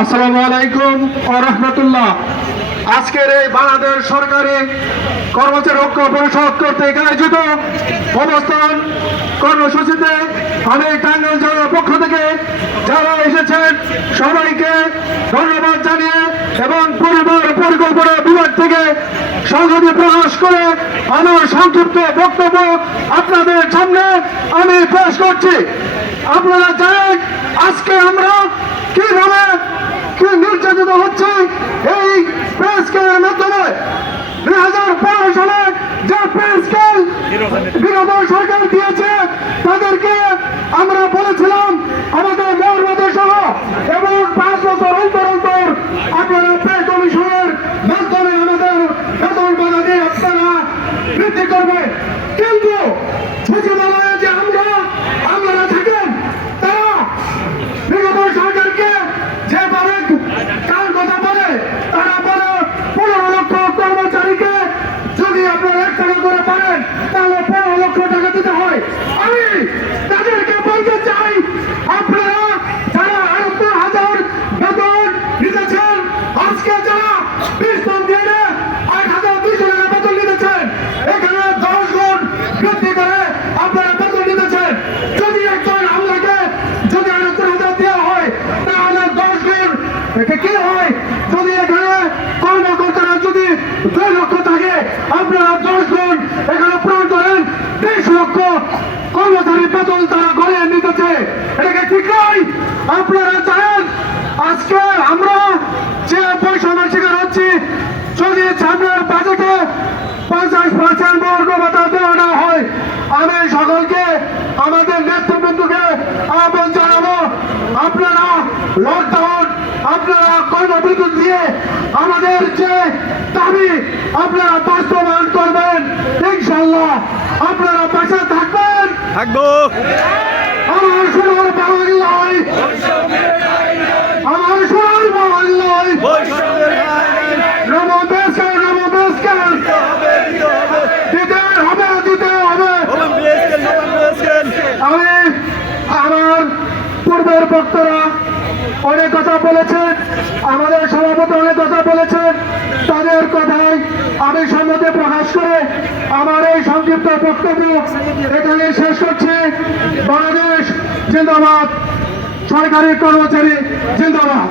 আসসালামু আলাইকুম ওয়া রাহমাতুল্লাহ। আজকের এই বাংলাদেশ সরকারি কর্মচারী ঐক্য পরিষদ কর্তৃক আয়োজিত অবস্থান কর্মসূচিতে আমি টাঙ্গাইল জেলার পক্ষ থেকে যারা এসেছেন সবাইকে ধন্যবাদ জানিয়ে এবং পরিবার পরিকল্পনা বিভাগ থেকে সংহতি প্রকাশ করে আমার সংক্ষিপ্ত বক্তব্য আপনাদের সামনে আমি পেশ করছি। আপনারা জানেন আজকে আমরা কিভাবে কি নির্যাতিত হচ্ছে এই পে স্কেলের মাধ্যমে। 2015 সালে যে পে স্কেল বিগত সরকার দিয়েছে তাদেরকে আমরা বলেছিলাম আমাদের মর্যাদা সহ এবং 5 বছর অন্তর অন্তর আপনারা পে কমিশনের মাধ্যমে আমাদের বেতন বাড়া দিয়ে আপনারা বৃদ্ধি করবে। কিন্তু সচিবালয়ে যে আমরা থাকেন তারা বিগত সরকারকে যেভাবে কার কথা বলে তারা বলে 15 লক্ষ কর্মচারীকে যদি আপনারা 1 টাকা করে পারেন তাহলে 15 লক্ষ টাকা দিতে হয়। আমি তাদেরকে বলতে চাই আপনারা যারা 78,000 বেতন দিতেছেন আজকে যারা 20 জন দিয়ে 8,200 টাকা বেতন দিতেছেন এখানে 10 গুণ বৃদ্ধি করে আপনারা বেতন দিতেছেন। যদি একজন আমলাকে যদি 78,000 দেওয়া হয় তাহলে 10 গুণ কি হয়? যদি এখানে কর্মকর্তারা যদি 2 লক্ষ থাকে আপনারা 10 গুণ এখানে পূরণ করেন 20 লক্ষ কর্মচারী বেতন তারা ঘরে নিতেছে। এটাকে ঠিক নয়। আপনারা জানেন আজকে আমরা যে বৈষম্যের শিকার হচ্ছি, যদি সামনের বাজেটে 50% বর্গ ভাতা দেওয়া না হয় আমি সকলকে আমাদের নেতৃবৃন্দকে আহ্বান জানাবো আপনারা লকডাউন আপনারা কর্মবিরতি দিয়ে আমাদের যে দাবি আপনারা বাস্তবায়ন করবেন। ইনশাআল্লাহ আপনারা পাশে থাকবেন। থাকবো। আমার সোনার বাংলায় আমার সোনার বাংলায় নমস্কার দিতে হবে। আমি আমার পূর্বের বক্তারা অনেক কথা বলেছেন, আমাদের সভাপতি অনেক কথা বলেছেন, তাদের কথায় আমি সম্মতি প্রকাশ করে আমার এই সংক্ষিপ্ত বক্তব্য এখানে শেষ করছি। বাংলাদেশ জিন্দাবাদ, সরকারি কর্মচারী জিন্দাবাদ।